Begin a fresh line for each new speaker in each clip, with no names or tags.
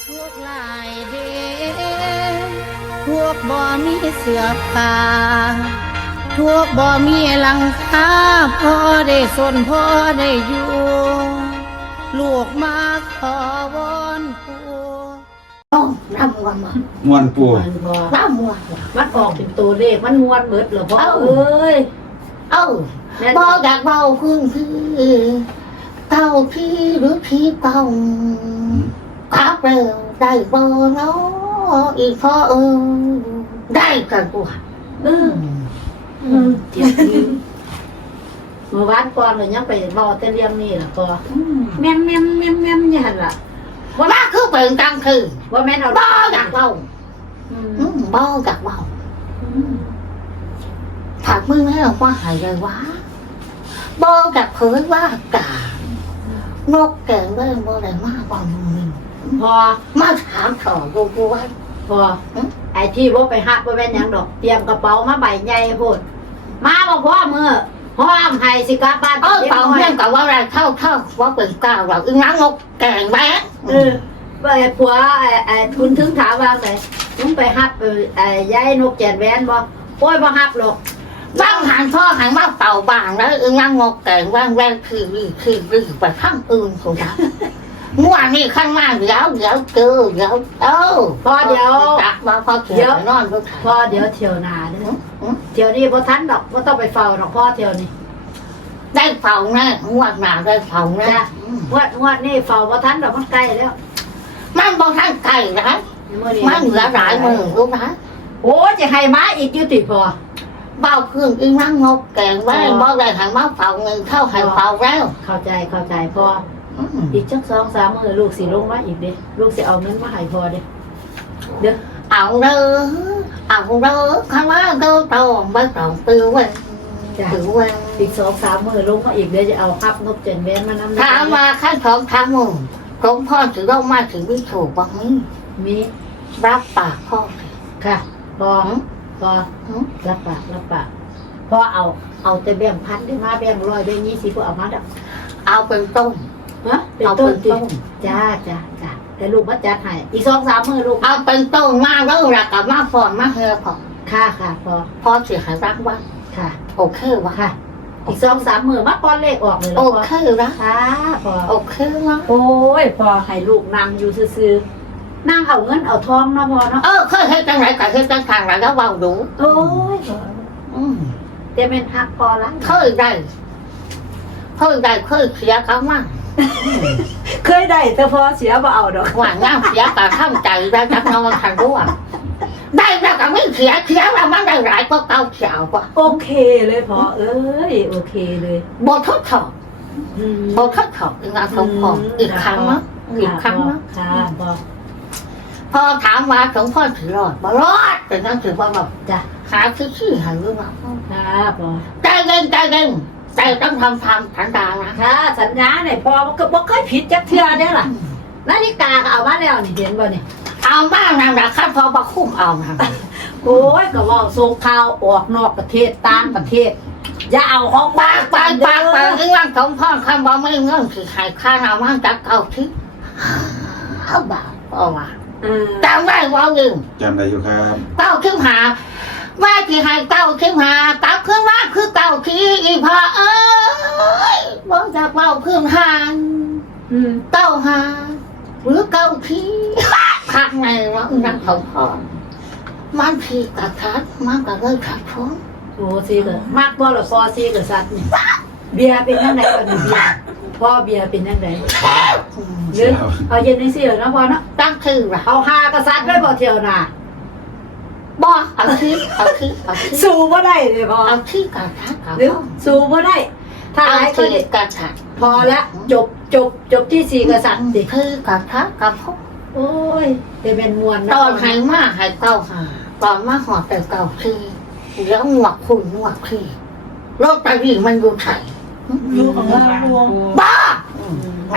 พวกลายเดพวกบ่มีเสื้อผ้าพวกบ่มีหลังคาพอได้สนพอได้อยู่ลูกมาขอวอนปู่
น้ำมัน
มวนปู
น้ำมัน
มันออกเป็นตัวเลขมันม้วนเบิดเหรอพ่อเอ้ย
บอกอยากเบาพื้นที่เต้าพี่หรือพี่เป่าครับเร็วได้บ่เนาะอีพ่อได้กันกู
เดี๋ยวนี้เมื่อวานก่อนเลยยังไปบอกแต่เรื่องนี้ล่ะพ่อแม่นอยันล่ะ
ว่าคือเป็นกลางคืน
ว่าแม่นเอา
บ่อยากเบาบ่อยากเบาถามมึงให้เราว่าหายเลยวะบ่อยากเผยว่ากานกแก่งเรื่องบ่ได้มากกว่ามึง
พอ
มาถามต่อกูว่า
พอไอ้ที่ว่าไปหักว่าแม่นหยังดอกเตรียมกระเป๋ามาใบใหญ่พูดมาบอกพ่อมือห้องไห้สิกลับบ้าน
เป่าเพื่อนกับว่าอะไรเท่าว่าเป็นก้าวเราอึ้งงกแก่งแม่
ไอ้ผัวไอ้คุณถึงถามว่าไงมึงไปหักไอ้ยายนกแจนแวนบ่โอ้ยบ่หักหรอก
บ้างหันพ่อหันมาเป่าบางแล้วอึ้งงกแก่งแว่งคือไปข้างอื่นของเราเมื่อวานนี้ข้างล่างเดี๋ยว
พอเดี๋ยว
จักมาพอเขียนนอนก็ถ่าย
พอเดี๋ยวเที่ยวหนาเด้อเที่ยวนี้บ่ทันดอกบ่ต้องไปเฝ้าดอกพ่อเที่ยวนี้
ได้เป่าแน่งวดหนาได้เป่าแน่
งวดนี่เฝ้าบ่ทันดอกมันใกล้แล้ว
มันบอกท่านไก่นะมันเหลือหลายมือรู้นะ
โอ้จะให้มาอีกอยู่ติพอ
เบาพื้นอึ้งงกแก่งแว่งบอกได้หันมาเป่าเงินเข้าหันเป่าแล้ว
เข้าใจพออีกจัก2-3มื้อลูกสิลงมาอีกเด้ลูกสิเอาเงินมาให้พอเด้อ
เอาเด้อข้างล่างเด้อตรงไม่ตรงตือเว้ย
จ้ะ
ตือเว้ย
อีก2-3มื้อลงมาอีกเดี๋ยวจะเอาพับนกแจนแวนมานำ
ถามมาขั้นของทางมึงผมพ่อถือเรามาถึงวิถูกบ้างนี้
มี
รับปากพ่อ
ค่ะพอรับปากพอเอาแต่แบ่งพันได้มาแบ่ง100แบ่ง20พวกเอามาดอก
เอาเป็นต้น
เป็น
เอา
ต้
เป็น น
ติ
ต้น
จ้าแต่ลูกมาจัดให้อีก2-3มื้อลูก
เอาเป็นต้นมาแล้วหลักกับมาฟอนมาเฮอพอ
ค่ะพอ
พ่อเสียหายรักว่า
ค่ะ
โอเควะ
ค่ะ อีก2-3มื้อมาป้อนเลขออกเลย
โอ
แล้วพอ
เคนะ
ค่ะพอ
โอเควะ
โอ้ยพอให้ลูกนั่งอยู่ซื่อๆนั่งเอาเงินเอาทองเนาะพอเนาะ
เคยให้จังไรกับให้จังทางไรก็เบาดู
โอ้ยแต่เป็นฮักพอละ
เคยได้เคยเสียเขามั่ง
เคยได้แต่พอเสียบ่เอาดอก
หวานงามเสียกับข้ามใจได้จักนอนทันด้วยได้แล้วก็ไม่เสียแล้วมันได้หลายก็เก่าเสียวป่ะ
โอเคเลยพอเอ้ยโอเคเลย
บททดสอบอีกงานสมพรอีกครั้งนะ
ค่ะพอ
พอถามว่าสมพรถือรอดบ่รอดแต่นั่นถือว่าแบบ
จ้ะ
หาชื่อหาหรือเปล่า
ค่ะพอ
ใจเย็นแต่ต้องทำสันดานะ
ค่ะสัญญาเนี่ยพอมันก็บ่เคยผิดจักเทื่อเนี่ยล่ะนาฬิกาก็เอามาแล้วนี่เห็นบ่เนี่ย
เอาบ้างนะนะครับพอมาคุ้มเอานะ
โอ้ยก็ว่าส่งข่าวออกนอกประเทศต่างประเทศอย่าเอาของ
ปากอีกงานสมพรคำว่าไม่เงื่อนคือใครข้าเอามาจากเก่าที่เอาบ่าวเอาว่าจำได้ว่าลืม
จำได้อยู่ครับ
เก้าขึ้นหาว่าที่ให้เก้าขึ้นหากลับขึ้นว่าคือเก้าขี้อีพอบอกจากเก้าขึ้นหาเก้าหาหรือเก้าขี้พักในว่านักของพ่อมันผีกระทัดมันก็เลยขัดท้อง
โอ้ซีก็มากบ่ละพอซีก็สัตว์นี่เบียร์เป็นจังได๋บัดนี้เบียร์พ่อเบียร์เป็นจังได๋หรือเอาเย็นจังซี่เนาะพ่อเนาะ
ตั้งคือว่า
เอา5กษัตริย์ไว้บ่เที่ยวหน้า
บ่เอาที่
สู้บ่ได้เด้พ่อ
เอาที่กระทัดกับ
หรือสู้บ่ได้ถ้าห
เอา
ลายก็
ที่กระทัด
พอแล้วจบที่4กษัตริย์สิ
คือกระทัดกับพ่อ
โอ้ยแต่เป็นมวล
ตอนให้มาให้เก้าหาตอนมาหอดแต่เก้าขี้แล้วหวกคุณหวกขี้รถตะวีมันอยู่ไทย
อยู่ของเรา
บ้า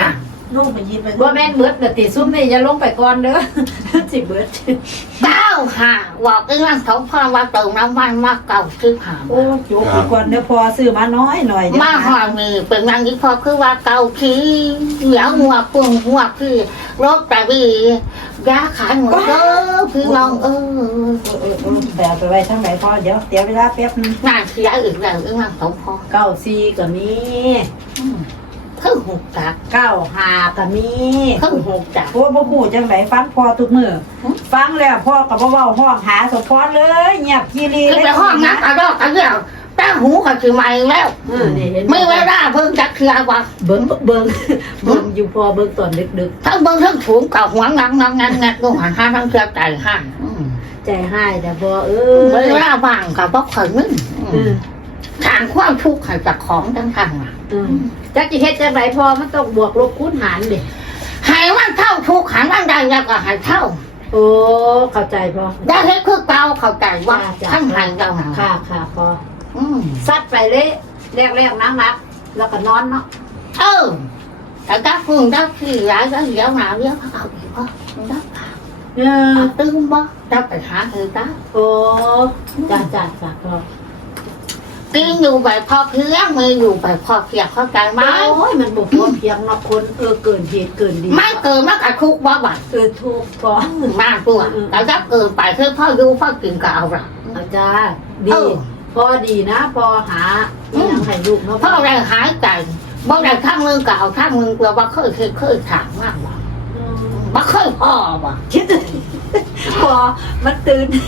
ลงไปยินไป
บ่แม่นเบิดน่ะติซุ่มนี่อย่าลงไปก่อนเด้อ สิเบิด
เก้าหาบอกไอ้นั่นเขาพอว่าเติมน้ำมันมาเก่าซื้อหา
โอ้จุกอีกก่อนเดี๋ยวพอซื้อมาน้อยหน่อยเดี๋ยว
มาหอมีเป็นงานที่พอคือว่าเก่าขี้เหลียวหัวปุ่งหัวคือรถแต่วียาขายหมดเด้อพี่น้อง
แต่ไปไว้ทั้งไหนพอเดี๋ยวเสียเวลาแป๊บนึง
งานเสียอีกแล้วไอ้นั่นเขาพอ
94ก็มี
คือหกจัก
95ก็มี
คือหกจัก
โอ้บ่ฮู้จังไดฟังพอทุกมื้อฟังแล้วพ่อก็บ่เว้าห้องหาสมพรเลยเงียบกีรี
คือไปห้องนักกระดอกกระเดี่ยวตั้งหูกับคือไม่แล้ว
นี่เห็น
ไม่เวลาเพิ่งจักเคือว่า
เบิ่งอยู่พอเบิ่งตอนดึก
ทั้งเบิ่งทั้งถูงกับหัวงังงัดกูหันห้าทั้งเคือใจห้า
ๆใจหายแต่บ่
เวลาว่างกับบ่เคยมึงทางความทุกข์ให้จากของทั้งทางอ่ะ
จักสิเฮ็ดจังไดพอมันต้องบวกลบคูณหารดิ
ให้มันเท่าทุกข์ให้มันได้แล้วก็ให้เท่า
โอ้เข้าใจพอ
ได้เฮ็ดคือเก่าเข้าใจว่าทั้งให้เราหา
ค่ะพอซัดไปเลยแรกๆนักๆแล้วก็นอนเนาะ
แต่ถ้าphương đó thì lại có dẻo nào dẻo có học gì không đó
เออ
tư bó đó phải hả thì đó
โอ้จ้าพอ
cái dù bài pho phía mới dù bài pho phía khó cài
โอ้
máy
ยมันบ่พอเพียงเนาะคนเกินเหตุเกินดี
máy cười mắt cả khúc bó bạch
ถูกพอ
mà tôi tại đó cười bài thế pho du pho chuyện cạo rồi
อาจารย์ดีพอดีนะพอหายังให้ลูกเนาะ
pho đây hái cày bó đây thăm lưng cạo thăm lưng vừa bó khơi thẳng mắt mà bó khơi pho mà
คิดพอมันตื่น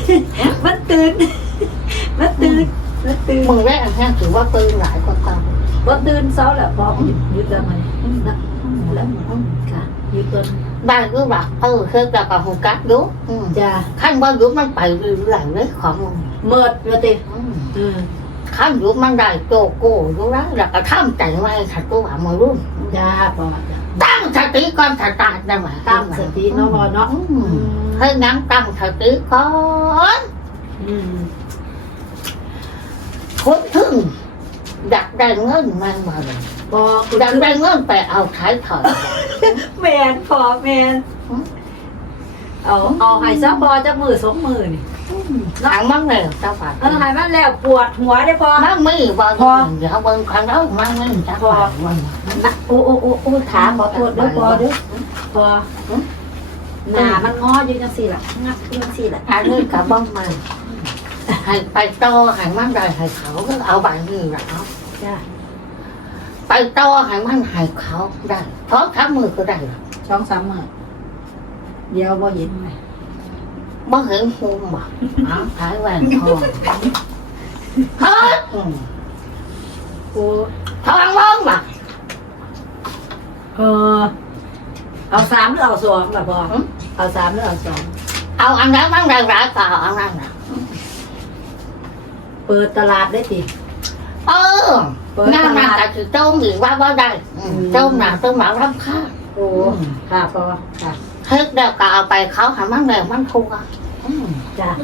mừng đấy anh ha chỉ bó tư lại con con
บ่ตื่นเช้าแล้วพออยู่แต่มันนะแล้วค่ะอยู่ต้น
ba cứ bảo khơi là còn một cát đố
จ้า
khăn bao dũngมันไปเรื่อยเลยของมึง
เมิดว่าติ
ข้ามอยู่มันได้โจโก้รู้แล้วแล้วก็ทำใจไว้ขัดตัวว่ามารุ่น
จ้าพอ
ตั้งสติก่อนสตาร์ทได้ไหม
ตั้งสติเนาะพอเนาะ
ให้งั้นตั้งสติก่อนคนถึงดักได้เงินมันมาเลย
พอ
ดักได้เงินไปเอาขายถอย
แมนพอแมนเอาให้ซะพอจักมือสองมือนี่
หนังมันเลยเจ้าฝ่าย
ให้มันแล้วปวดหัวได้พอ
มันไม่บอลเดี๋ยวบอลครั้งแล้วมันไม่จะฝ่ายมัน
โอ้ขาขอโทษด้วยพอเด้อพอหน้ามันงออยู่จังซี่ล่ะงักจังซี่ล่ะ
อันนี้กับบ้องมันให้ไปโตให้มันได้ให้เขาก็เอาใบนี้แหละ
จ้า
ไปโตให้มันให้เขาได้เพราะทั้งมือก็ได้
2-3มื้อเดี๋ยวบ่เห็น
บ่เห็นภูมิบ่อ้าวขายแหวนทองเฮ้ย
โอ้
ทองบ้องบ่
เอา3หรือเอา2ล่ะพอเอา3หรือเอา2
เอาอันนั้นมันได้ร้ายกว่าอันนั้นน่ะ
เปิดตลาดได้ติ
นั่นน่ะก็คือโจมอีกว่าบ่ได้โจมน่ะต้องมารับค่า
โอ้ค่ะพอค่ะ
เฮ็ดแล้วก็เอาไปเขาให้มันแล้วมันถูกอ่ะ
จ้า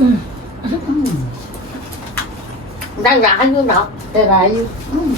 ได้ร้ายอยู่ดอก
ได้หลายอยู่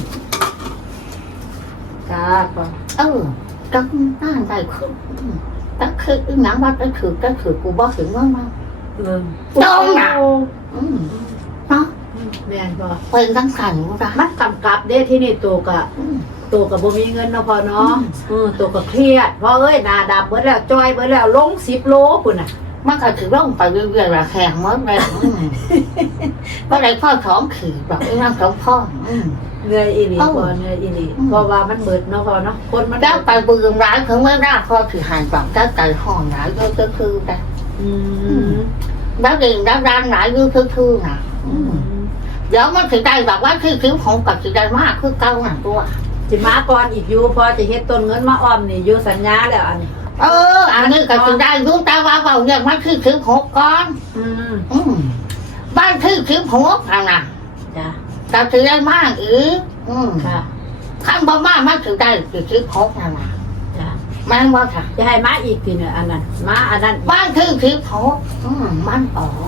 จ้าพอ
จังน่าได้คือแต่คืออีหยังว่าจะถือกูบ่ถึงว่ามาโดนน่ะเนาะ
แม่นพอ
เป็นทั้งขันว่า
มันกำกับเด้ที่นี่ตัวกับบ่มีเงินเนาะพอเนาะตัวกับเครียดเพราะเอ้ยหน้าดำเบิดแล้วจ้อยเบิดแล้วลง10 โลพุ่นน่ะ
มันก็ถือร่องไปเรื่อยๆละแข็งหมดเลยเพราะไรพ่อท้องขี่แบบไอ้นั่งท้องพ่อ
เหนื่อยอีหลีพอเหนื่อยอีหลีเพราะว่ามันเบิดเนาะพอเนาะคนมัน
ได้ไปบืมร้ายถึงไม่ได้พ่อถือหายแบบได้ใจห่อนร้ายก็คือได้ได้ดินได้ร้านร้ายคือน่ะเดี๋ยวมันถือได้แบบว่าที่คิ้วของกับถือได้มากคือเก้าหนังตัว
สิมาก่อนอีกอยู่พอจะเฮ็ดต้นเงินมาออมนี่อยู่สัญญาแล้วอันนี้
อันนี้ก็ถือได้รู้แต่ว่าเบาเนี่ยมันที่คิ้วหกก้อนบ้านที่คิ้วหกน่ะ
จ้ะ
ก็ถือได้มากอีก
ค่ะ
ขั้นบ่มากมันถือได้คิ้วหกน่ะ
จ้ะ
มันว่าค่ะ
จะให้มาอีกทีเนี่ยอันนั้นมาอันนั้น
บ้านที่คิ้วหกมันอ๋อ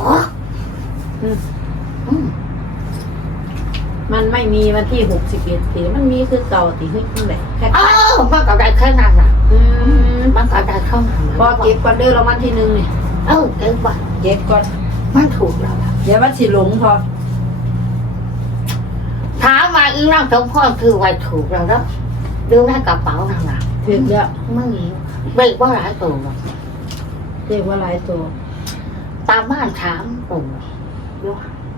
มันไม่มีวันที่61ทีมันมีคือเก่าที่เฮ็ดจังได๋แค่
มันก็ได้แค่นั้นน่ะมันก็ได้เข้ามา
พอเก็บก่อนเด้อรางวัลที่หนึ่งนี่
เก็บก่อน
เก็บก่อน
มันถูกแล้วล่ะ
เดี๋ยวมันสิหลงพอ
ถามมาอีร่างสมพรคือไว้ถูกแล้วเนาะดูในกระเป๋านั่นน่ะ
ถึงแล้ว
ไม่มีเบรกว่าหลายตัวหรอก
เรียกว่าหลายตัว
ตามบ้านถามตัวอยู่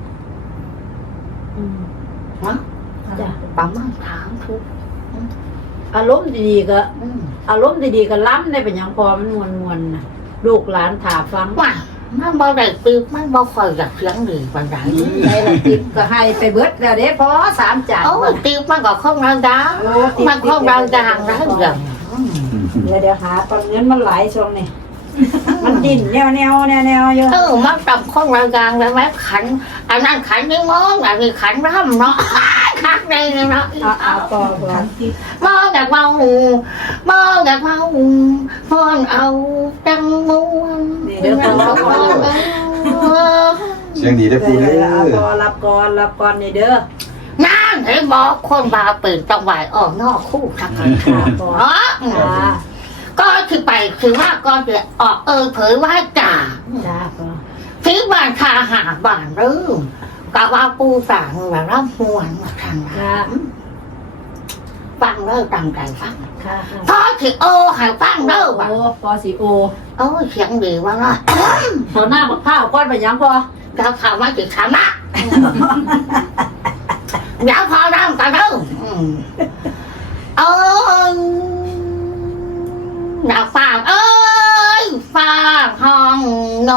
เนาะ
จ้ะ
ตามบ้านถามทุก
อารมณ์ดีๆก็อารมณ์ดีๆก็ล้ำได้เป็นอย่างพอมันมวนๆนะลูกหลานถาฟัง
ว่ามันบ่ได้ปีมันบ่ค่อยอยากเสียงดีปานใด
ในละติบก็ให้ไปเบิดแล้วเด้พอ3 จาน
โอ้ตีมันก็คงเราดัง
โอ้ติบ
มันคงเราดังได้อย่าง
เดี๋ยวหาตอนเงินมันหลายช่วงนี้มันดิ้นแนวอยู่
มันตำคงเราดังเลยไหมขันอันนั้นขันนี่มองอันนี้ขันร่ำเนาะคักเลยเนาะ
เอาต่อก่อน
มองจากเมามองจากเมาฟอนเอาจังมวน
เดี๋ยวต่อก่อน
เสียงดีได้ปูเด้
เอาต่อ
อ
รับก่อนนี่เด้อ
นั่นเห็นบอกคนบาเป็นจังไหวออกนอกคู่ทักกัน
ค่ะพอ
เนาะ
ค่ะ
ก็คือไปคือว่าก็จะออกเผยว่าจ่า
จ้าพอ
ที่บ้านคาหาบ้านเริ่มกะว่าปูสั่งว่ารับมวนมาทาง
ค่ะ
ฟังเลิกตั้งใจฟัง
ค่ะ
พอที่ให้ฟังเลิกว่ะ
โอ้ปอสีโอ
เสียงดีว่าเนาะ
เอาหน้าบักข้าวก้อนไปยังพอ
เราข่าวว่าจิตธรรมะเดี๋ยวพอร่ำกันเริ่มอยากฟังฟังห้องน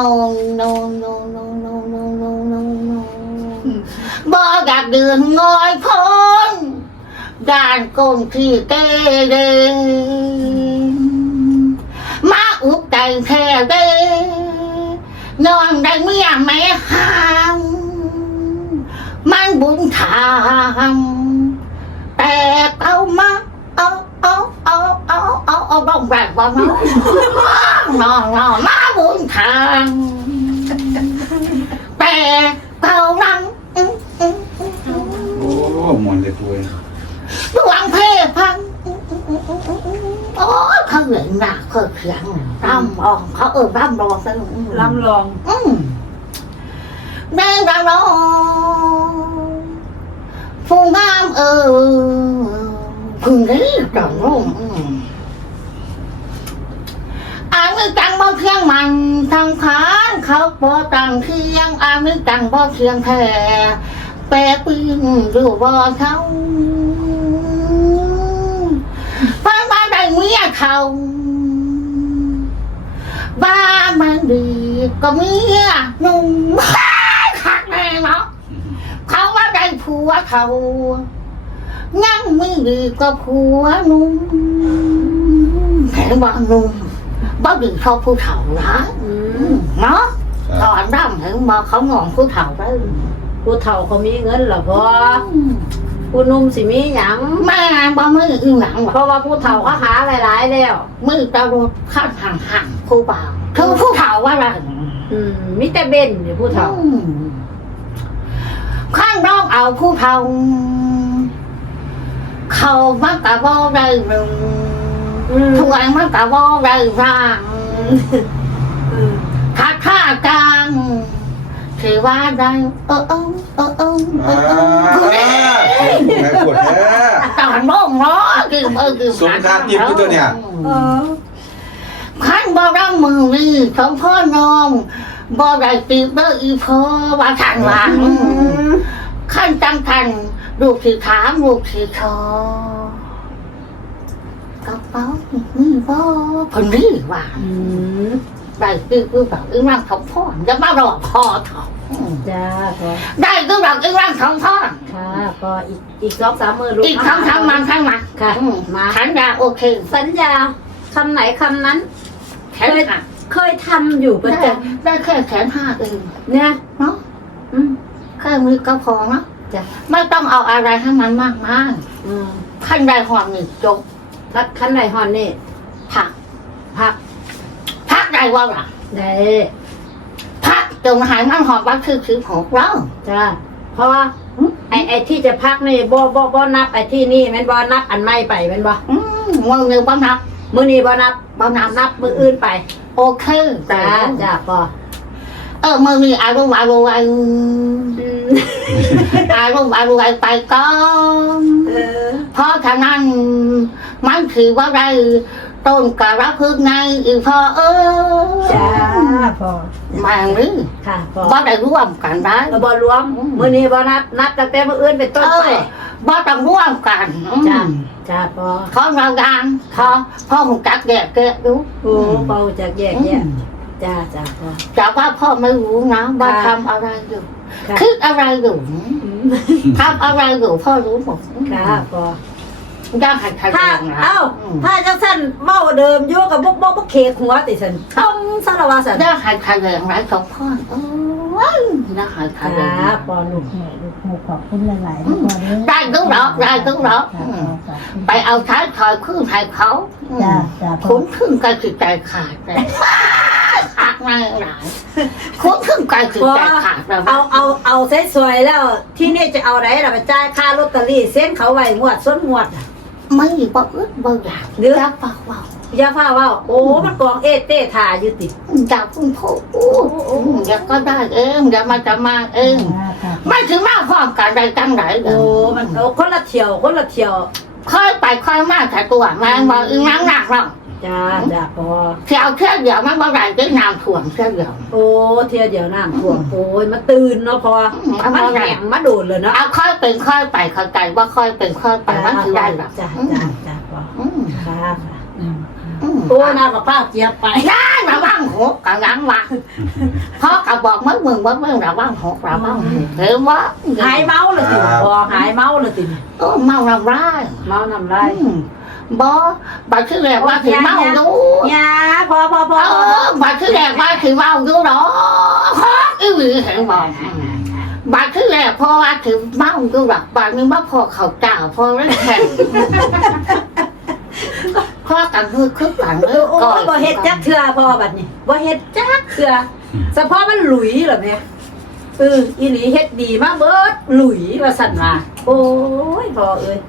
บ่อยากเดือนงอยพ้นด่านกงที่เตเดมาอุกใจแท้เดนอนได้เมียแม่ห้ามมันบุญธรรมแต่เอามาเอาบ้องแบกบ้องนอนมาบุญธรรมแต่เอาลัง
โอ้มวนเลยปู
ดวงเพพังเขาเหนื่อยหนักเขาเขียงร่ำอองเขาร่ำรองซะ
ลำลอง
แม่ร่ำรองฟูงามพึ่งนี้จังรุ่งอันนี้จังบ่เพียงมันทางขานเขาบ่ตังเทียงอันนี้จังบ่เทียงแท้แปลกปีนอยู่บ่เขาฟังมาได้เมียเขาบ้ามันดีก็เมียหนุ่มคักแน่เนาะเขาว่าได้ผัวเขางั้นไม่ดีก็ผัวหนุ่มแค่ว่าหนุ่มบ้าดีชอบผู้เฒ่านะเนาะตอนร่ำเห็นบอกเขางองผู้เฒ่าได้
ผู้เฒ่าเขามีเงินเหรอพอผู้หนุ่มสิมีหยัง
แม่บ่ไม่อีหนัง
เพราะว่าผู้เฒ่าเขาหาหลายๆแล้ว
มือตะรดข้างห่างผู้บ่าวคือผู้เฒ่าว่าอะไร
มีแต่เบนอยู่ผู้เฒ่า
ข้างนอกเอาผู้เฒ่าเขามักกะบ่ได้หนึ่งถวยมักกะบ่ได้ร่างถ้าข้ากลางถือว่าได้
แม่ปวดแท้
ตอนน้องเนาะคือ
สมการยิบที่ตัวเนี่ย
ขั้นบ่ได้มือนี่สมพ่อน้องบ่ได้ตีเด้ออีพ่อว่าทันว่าขั้นจังทันลูกที่ถามลูกที่ชอกระเป๋านี่บ่พนนี่ว่าได้ตีคือแบบอีร่างสมพ่อจะมารอพ่อเถอะ
จ้าพอ
ได้คือแบบอีร่างสมพ่อ
ค่ะพออีก2-3 มื้อลูก
อีกคำมันใช่ไหม
ค่ะมา
ขันยาโอเค
สัญญาคำไหนคำนั้น
แขนหัก
เคยทำอยู่ประจ
ได้แค่แขนหักเอง
ำเนี่ย
เนาะ แค่มือก็พอเนาะ
จ้ะ
ไม่ต้องเอาอะไรให้มันมากมากขั้นใดหอมนี่จบ
ขั้นไหนหอนนี่
ผัก
พัก
พักใดว่าล่ะ
ได้
พักจงหายมันหอมว่าคือหกแล้ว
จ้าเพราะว่าไอ้ที่จะพักนี่บ่นับไอ้ที่นี่แม่นบ่นับอันไม่ไปแม่นบ่
มือหนึ่งบ้างนับ
มื้อนี้บ่นับนับมื้ออื่นไป
โอเค
จ้าจ้าปอ
มือนี่อารมณ์อารมณ์อารมณ์อารมณ์ไปก่อน เพราะฉะนั้นมันถือว่าได้ต้นกระพึ่งในอีพอ
จ้าพอ
มาหรือ
ค่ะพอ
บ่ได้ร่วมกันได้
บ่รวมมื้อนี้บ่นับตั้งแต่มื้ออื่นเป็นต้นไป
บ่ต้องร่วมกัน
จ้าจ้าพอ
เพราะเราดังพ่อคงจักแยกแกะดู
โอ้เป่าจากแยกจ้าจ้าพอ
แต่ว่าพ่อไม่รู้นะว่าทำอะไรอยู่คิดอะไรอยู่ทำอะไรอยู่พ่อรู้หมด
ค่ะพอ
ย่างหันใคร
ถ้า
นะ
ถ้าจังซั่นเมาเดิมอยู่กับบ่เคหัวติซั่นต้องสารวัตรซั่น
ย่างหันใครอย่างไรของพ่อย่างหันใคร
จ้าปอลูก
ลูกขอบคุณหลายๆทุกคนเลย
ได้ทุกดอกได้ทุกดอกไปเอาท้ายถอยขึ้นให้เขา
จ้าจ้าพ่อ
คุ้นขึ้นกันจิตใจขาดเลยขาดไม่หลายคุ้นขึ้นกันจิตใจขาดแล้ว
เอาสวยๆแล้วที่นี่จะเอาไหนล่ะไปจ่ายค่าลอตเตอรี่เส้นเขาไว้งวดส้นงวด
ไม่บ่อึดบ่อยาก
หรือ
รักเปล่าเปล่า
อย่าพาว่าโอ้มันกองเอเต้ถ่าอยู่ติ
อยากพุ่งโผล่อยากก็ได้เองเดี๋ยวมันจะมาเอง ไม่ถึงมาพร้อมกันได้ตั้งไหน
โอ้มันเอาคนละเที่ยว
ค่อยไปค่อยมาแต่ตัวมันบอกอีนั่งหนักหรอก
จ้าจ้าพอ
เที่ยวเที่ยวเดียวมันบ่ได้ได้น้ำถ่วงเที่ยวเดียว
โอ้เที่ยวเดียวน้ำท่วมโอ้ยมาตื่นเนาะพอมันแห้งมาโดนเลยเนาะ
เอาค่อยเป็นค่อยไปเข้าใจว่าค่อยเป็นค่อยไปมันคือได้หรอก
จ้าจ้าพอค่ะ
Ừ.
โอ้น่าบอกป้าเจี๊ยบไป
ได้ระวังหกกับยังวะเพราะกับบอกมึงระวังหกระวังเห็นว่า
หายเมาเลยติพอหายเมาเลยติ
เมาน้ำร้าย
เมาน้ำลาย
บ่บาชื่อแรกว่าถือเมาดู
ยาพอบ
าชื่อแรกว่าถือเมาดูหรอฮะอีหลีเห็นบอกบาชื่อแรกพอว่าถือเมาดูหรอกบานี้ว่าพอเขาเจ้าพอเล่นแข่งข้อกันคือคึกหลังเลย
โอ้บ่เฮ็ดจักเทื่อพอบัดนี้บ่เฮ็ดจักเทื่อเฉพาะมันหลุยเหรอแม่อีหลีเฮ็ดดีมากเบิดหลุยว่าสั่นว่าโอ้ยพอเอ้ย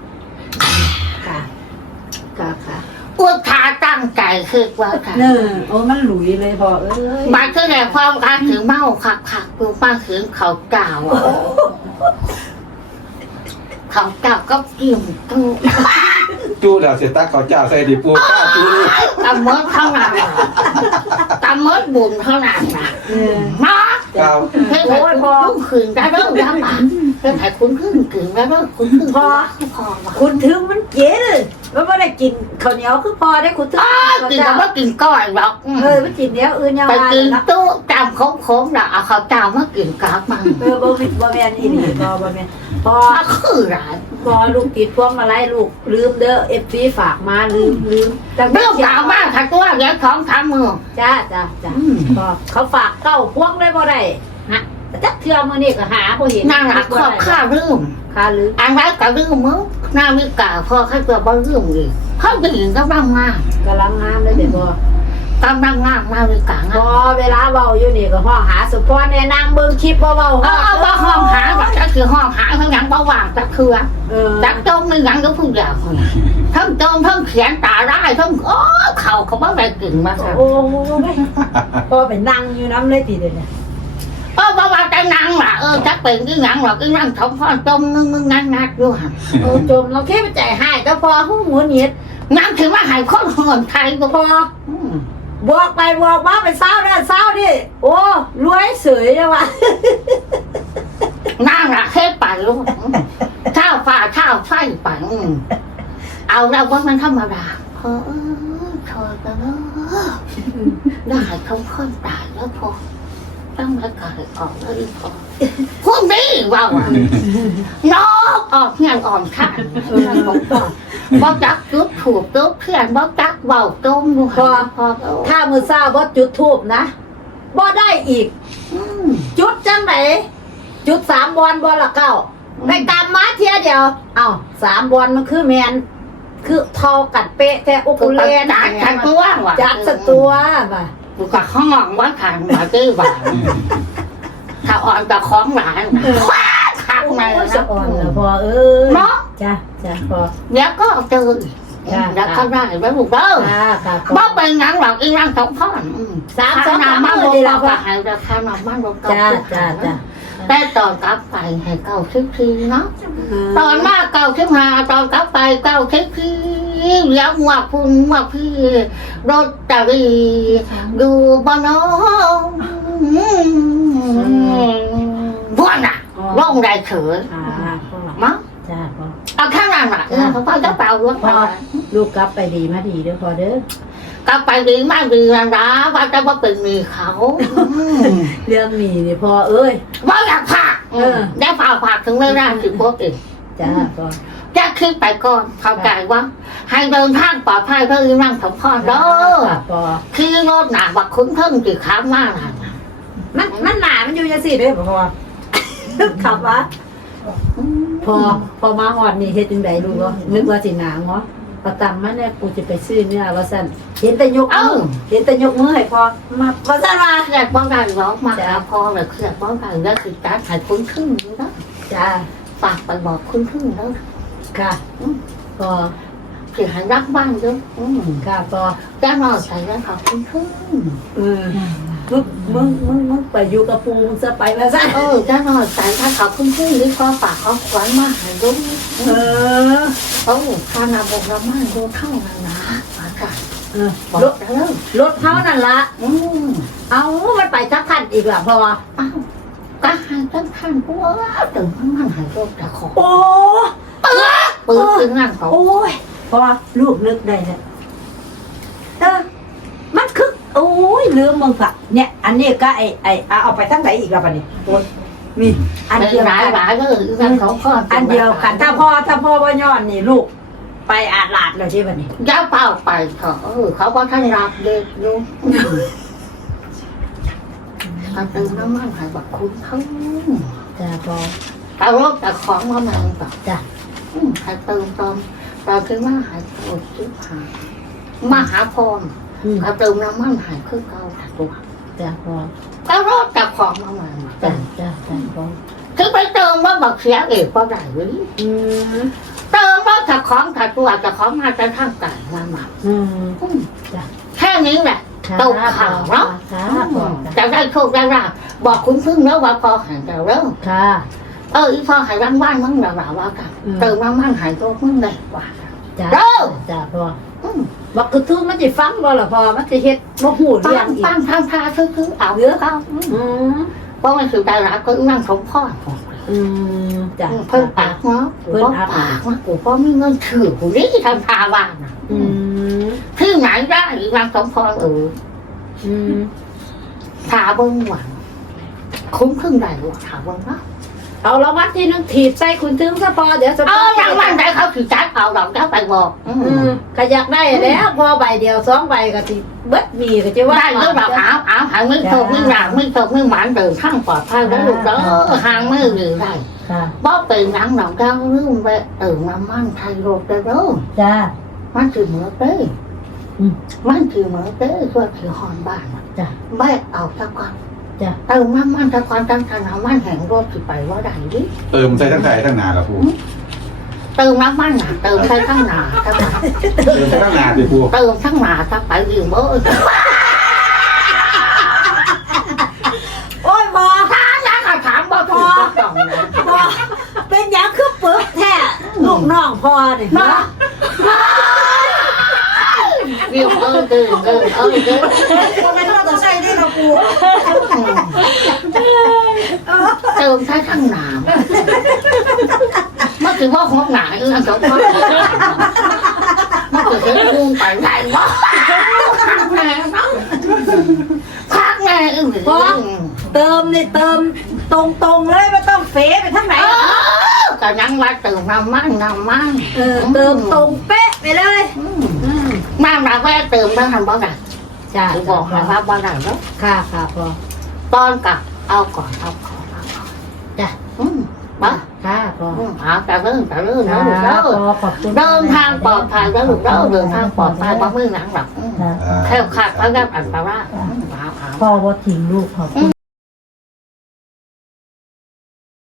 ค่ะ
อุทาตั้งใจคือว่าค่ะ
โอ้มันหลุยเลยพอเอ้ย
บาชื่อแรกพอการถือเมาคักดูป้าถือเขาเจ้าเขาเจ้าก็เกี่ยวตู้
จู้แล้วเสียตักเขาเจ้าใส่ดิปูข้าจู้
กำเมิดเท่านั้นกำเมิดบุญเท่านั้นนะมา
เก้า
เฮ้ยพอคืนได้เริ่มย้ำอ่ะเฮ้ยให้คุณขึ้นคืนได้เริ่มคุณขึ้นพอ
คุณถึงมันเย็นมันบ่ได้กินข้าวเหนียวคือพอได้คุณถึง
กินแต่ว่ากินก้อยหรอก
มันกินเดี๋ยวยัง
ไป
ว่า
กินตู้จำโค้งๆน่ะเอาข้าวเจ้ามากินกราบมัน
บ่แม่นอีนี่บ่แม่นพอ
ถ้าคือไร
พอลูกติดพวงมาลัยลูกลืมเด้อ FC ฝากมาลืมแต่
เรื่องกล่าวมากค่ะตัวเดี๋ยวของทำมือ
จ้าพอเขาฝากเก้าพวงได้บ่ได้ฮะจักเทื่อมื้อนี้ก็หาบ่เห็น
นั่งหลักขอบข้าลืม
ค่าลืม
อันไรก็ลืมมึงหน้าไม่กล่าวพอให้ตัวบ่ลืมอีกเขาจะยินก็ร่างมาก
กำลังงามเลยเด้บ่
กำลังงามมาเลยกลาง
พอเวลาเว้าอยู่นี่ก็ห้องหาสุพรเนี่ยนางเบิ่งคลิปบ่เว้า
เอาว่าห้องหาแบบก็คือห้องหาทั้งยังบ่ว่างจะคือ จักโจมไม่ยังก็พูดอย่างทั้งโจมทั้งเขียนตาได้ทั้งเขาบ่ได้กึ่งมาค่ะ
โอ้ยพอไปนั่งอยู่น้ำเลยติเด้เนี่ย
บ่ว่าจะนั่งล่ะจักเป็นที่ยังหรอกที่นั่งสมพรจมมึงงัดอยู่หั่น
โอ้จมเราแค่ไปใจให้ก็พอหูหมุนหงิด
นั่งถือว่าให้คนเมืองไทยก็พอ
บอกไปบอกมาไปเศร้าได้เศร้าดิโอ้รวยเสยจังวะ
นั่งล่ะเฮ็ดไปลูกเช้าฟ้าเช้าไฟไปเอาแล้วว่ามันธรรมดาชอยกันเนาะได้เขาคนตายแล้วพอต้องมาเกิดออกแล้วอีกพอพวกนี้ว่าวน้องออกเงี้ยอ่อนข้างบ่จักจุดถูกจุดเพื่อนบ่จักเบาจมดูพอ
ถ้ามือเศร้าบ่จุดทูบนะบ่ได้อีกจุดจังไหนจุด3 บอลบอลละ9ได้กำมาเทียเดียวเอ้า3 บอลมันคือแมนคือเท่ากันเป๊ะแต่โอกุเลน
จัดกันตัวว่ะ
จัดสตัวบ่ะ
กูก็ห้องว่าขันมาตื้อบ่าถ้าอ่อนกับของหลานคักมา
โอ้ย
นะ
สะอ่อนแล้วพอเอ้ย
เนาะ
จ้ะพอ
เดี๋ยวก็เจอแล้วเข้าได้แล้วลูกเด้อ
ค่ะค่ะ
บ่เป็นหยังหรอกอีร่างสองพ่อ
สามสอง
น้ำมัน
มื้
บ่
อดี
เก่า
แล้ว
ก็
พ่อ
หายแล้วข้าวน้ำมันบ่เก่า
จ้าจ้าจ้า
แต่ตอนกลับไปให้เก่าทีเนาะตอนมาเก่า15ตอนกลับไปเก่าทีเลี้ยวหัวคุณหัวพี่รถตะรีดูบ่น้องบ้วนน่ะร้องได้เถิด
พ่อ
มั้ง
จ้าพ่อ
เอาข้างนั้นน่ะพ่อจะเป่ารถ
พ่อ
ไป
ลูกกลับไปดีมาดีเด้อพ่อเด้อก
ลับไปดีมากดีนะนะว่าจะว่าเป็นมีเขา
เรื่องนี้นี่พ่อเอ้ย
ว่าอยากฝากได้ฝากถึงไม่ได้ถึงพวกเอง
จ้าพ่อ
จะคิดไปก่อนเข้าใจว่าให้เดินทางปลอดภัยเพื่อนั่งสมพรเด้อ
ค่ะพ่อ
ขี่รถหนาบักคุ้นเพิ่งจีค้างมากนะ
มันหนามันอยู่จังซี่เด้อพ่อขับวะพอมาฮอดนี่เฮ็ดจังไดลูกก็นึกว่าสิหนาวเหรอประตำมาเนี่ยกูจะไปซื้อเนื้อว่าซั่นเห็นแต่ยกมือเห็นแต่ยกมือให้พ่อมาว่าซั่นว่า
เครียดบ้างได้หรอกมาแล้วพอเลยเครียดบ้างได้แล้วคือการหายคุ้นครึ่งนี่นะ
จ้า
ฝากไปบอกคุ้นครึ่งแล้ว
ค่ะพ่อ
คือหายรักบ้านเยอะ
ค่ะพ่อ
จะนอนใส่แล้วขอบคุ้นครึ่ง
มึงไปอยู่กับปูมึงจะไปแล้วซะ
จะนอนใส่ถ้าเขาคุ้นครึ่งนี่ก็ฝากเขาขวัญมาให้รู้ ข้านาบกน้ำมันดูเท่านั้นนะมาค่ะบอก
รถ
แล้ว
รถเท่านั่นละเอามันไปจักทันอีกล่ะพ่อ
อ้าวก็ให้ท่านท่านกูว่าถึงมันหายโรคแต่ของ
โอ้
ปืนถึงนั่นเขา
โอ้ยพ่อลูกนึกได้แล้วมันคือโอ้ยลืมมึงฝะเนี่ย อันนี้ก็เอาไปทั้งไหนอีกล่ะปะนี่นี่อัน
เป็น
เดียว
หลาย
กัน
หลายก็นั่นเขาก็
อันเดียวกันถ้าพ่อว่าย้อนนี่ลูก ไปอาดลาดเลยใช่ปะนี่
ย้าเปล่าไปเขาเขาบอกท่านรับเด็กอยู่ท่านเติมน้ำมันหายแบบคุ้นเขา
จ้าพ่อ
เอารถแต่ของมาแมงแบบ
จ้า
หายเติมตอนคือมาหายโอดชิบหายมาหาพรเขาเติมน้ำมันหายคือเก่าแต่ตัว
จ้าพ่อ
ก็รถแต่ของมาแมง
จ้าจ้าจ้าพ่อ
คือไปเติมว่าบักเสียเอกก็ได้เว้ยเติมว่าแต่ของแต่ตัวแต่ของมาจะทั้งไก่มาหมักแค่นี้แหละตกข่าวเนาะจะได้โชคได้ราบบอกคุณพึ่งแล้วว่าพอหายแต่เริ่ม
ค่ะ
อีพอหายร่างบ้านมึงเราว่ากันเติมน้ำมันหายโรคมึงได้กว่า
จ้าจ้าพ่อบอกคือทูมันจะฟังบ่ล่ะพ่อมันจะเฮ็ดบ่หูเรื่องอีก
ปั้งทางพาคือเอาเยอะเขาเพราะมันคือใจรักก็นั่งสมพ่อ
จ้า
เพิ่งปากเนาะเพิ่งปากว่ากูก็มีเงินถือกูนี่ทำพาว่างที่ไหนได้นั่งสมพ่อถาเบิ้งหวังคุ้มครึ่งใดหรอถาเบิ้งเนาะ
เอาละวัดที่นึงถีบใส่คุณถึงซะพอเดี๋ยวจะ
รางวัลได้เขาถือจัดเอาดอกเจ้าไปบอก
ก็อยากได้แล้วพอใบเดียว2ใบก็สิเบิดมีก็จะว่า
ได้ก็แบบเอาหางไม่โตไม่หนักไม่โตไม่หมันเดินข้างปลอดภัยแล้วลูกเด้อหางไม่หรือได้
ค่ะ
บ่เป็นหนังดอกเจ้าลืมไปน้ำมันไทยโรดได้เด้อ
จ้า
มันถือเหมือเต้มันถือเหมือเต้ช่วยถือหอนบ้าน
จ้า
แบกเอาสักก่อน
จ้า
เติมน้ำมันสักก่อนตั้งแต่น้ำมันแห้งรถสิไปว่าได้ดิ
เติมใส่ทั้งไทยทั้งนาเหรอครู
เติมน้ำมันน่ะเติมใส่ข้างหน้าถ้าไป
เติมใส่ทั้งนาดิครู
เติมข้างหน้าถ้าไปยืมเบอร์
โอ้ยพอ
ถามบ่พอต้องนะ
พอเป็นหยังคือปึกแท้ลูกน้องพอนี่เนาะ
เดี๋ยว
คนนั้นเราต้องใช้ได้นะปู
เติมใช้ข้างหน้ามันถือว่าห้องหนาอีกสองคนมันถือเสียงพุ่งไปไหนวะพักแน่เนาะพักแน่อึ้ง
เติมนี่เติมตรงๆเลยไม่ต้องเฟไปทางไหน
ก็ยังว่าเติมน้ำมัน
เติมตรงเป๊ะไปเลย
น้ำหนักแว่เติมแล้วทำบ่ได้
จ้า
บอกว่าบ่ได้แล้ว
ค่ะค่ะพอ
ตอนกลับเอาก่อนจ้ะบ้า
ค่ะพอ
เอาแต่เรื่องนะลูกเด้อ
ขอบคุณ
เดินทางปลอดภัยแล้วลูกเด้อเดินทางปลอดภัยบ่มือหนังหรอกแค่ขาดแล้วก็อันตราย
พ่อว่าทิ้งลูกขอบคุณ